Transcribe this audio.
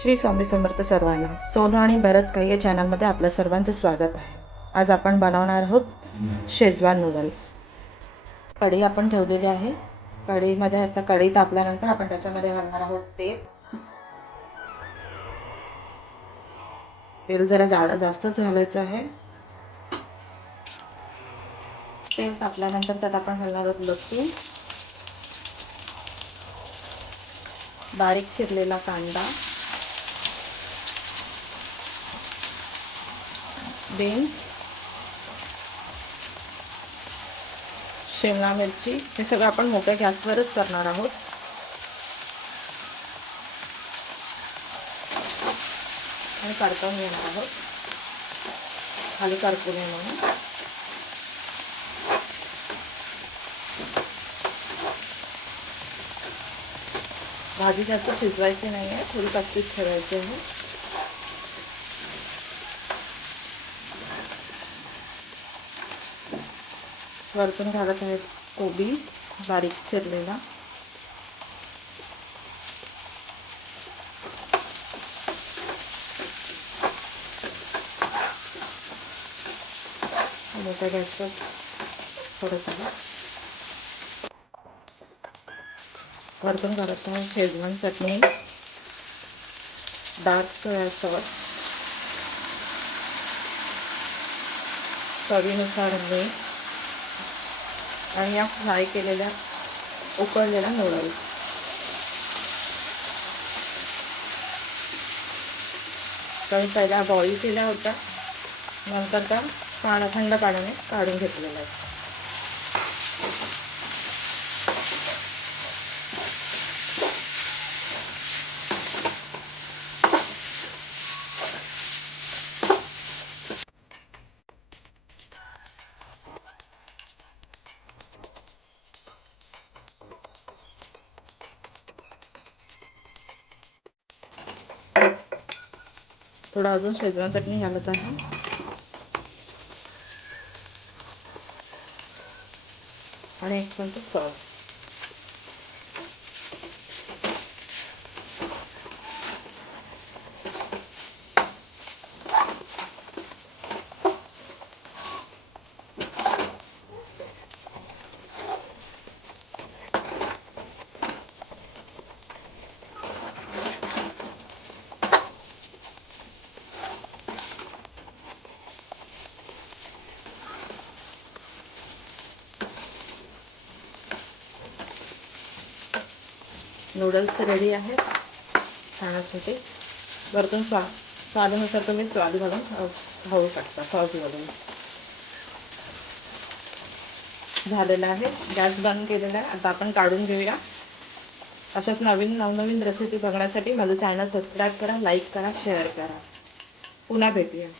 श्री स्वामी समर्थ सर्वांना. सोनू आणि बरंच काही या चॅनलमध्ये आपल्या सर्वांचं स्वागत आहे. आज आपण बनवणार आहोत शेजवान नूडल्स. कढई आपण ठेवलेली आहे. कढईमध्ये आता कढई तापल्यानंतर आपण त्याच्यामध्ये घालणार आहोत तेल. तेल जरा जास्तच घालायचं आहे. तेल तापल्यानंतर त्यात आपण घालणार आहोत लसूण, बारीक चिरलेला कांदा, बीन्स, शिमला मिरची. हे सगळं आपण मोठ्या गॅसवरच करणार आहोत आणि परतवून घेणार आहोत खाली करपू नये म्हणून. भाजी जास्त शिजवायची नाही आहे, थोडी कच्चीच ठेवायची आहे. वरतून घालत आहे कोबी बारीक चिरलेला, मोठ्या गॅसवर थोडंसं. वरतून घालत आहे शेजवान चटणी, डार्क सोया सॉस, चवीनुसार मीठ आणि या फ्राय केलेल्या उकळलेल्या नूडल्स. तर पहिला बॉईल केल्या होत्या, नंतर त्या थंड पाण्याने काढून घेतलेल्या आहेत. थोडं अजून शेजवान चटणी घालत आहे आणि एक चमचा सॉस. नूडल्स रेडी आहेत खाण्यासाठी. वरतून स्वादानुसार तुम्ही स्वाद घालून खाऊ शकता. सॉस घालून झालेलं आहे. गॅस बंद केलेला आहे. आता आपण काढून घेऊया. अशाच नवनवीन रेसिपी बघण्यासाठी माझं चॅनल सबस्क्राईब करा, लाईक करा, शेअर करा. पुन्हा भेटूया.